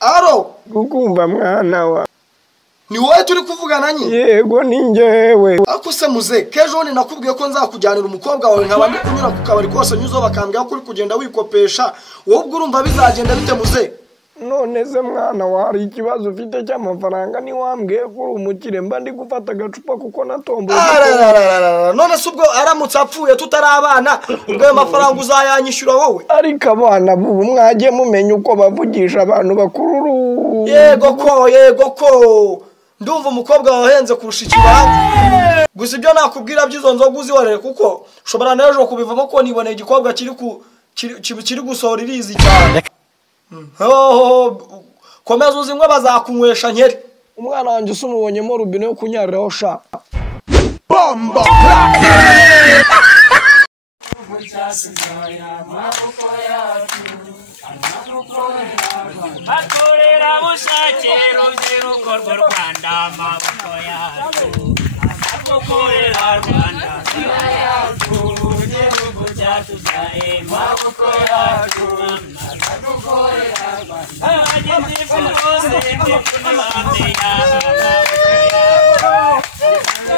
Aro gukumva mwana wa ni wowe turi kuvugana nyine yego ni njyewe ako se muze kejo ni nakubwiye ko nzakujyanira umukobwa wawe nkaba ndi kunyura ku kabari kose nyuzo bakambwira ko uri kugenda wikopesha wowe ubwo urumva bizagenda bite muze none se mwana wa hari ikibazo ufite cy'amafaranga ni wambwiye ko uri umukire mba ndi gufata agacupa kuko natomboye none se ubwo aramutse apfuye tutarabana ubwo ayo mafaranga uzayanyishyura wowe ariko abana bubu mwagiye mumenya uko bavugisha abantu bakuru yego ko ndumva umukobwa wahenze kurusha ikibanza gusa ibyo nakubwira by'izo nzoga uzihorere kuko ushobora n'ejo kubivamo ko niboneye igikobwa kiri gusohora irizi cyane komeza uzinywe bazakunywesha nkeri umwana wanjye usumubonyemo rubine yo kunyariraho sha bomba akorera bushake rubyiruko rw'u Rwanda amaboko yacu akorera Rwanda igihugu cyacu amaboko yacu abagenzi bose n'abandi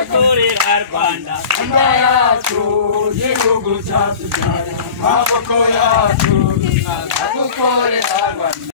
akorera Rwanda yacu igihugu cyacu amaboko yacu akorera Rwanda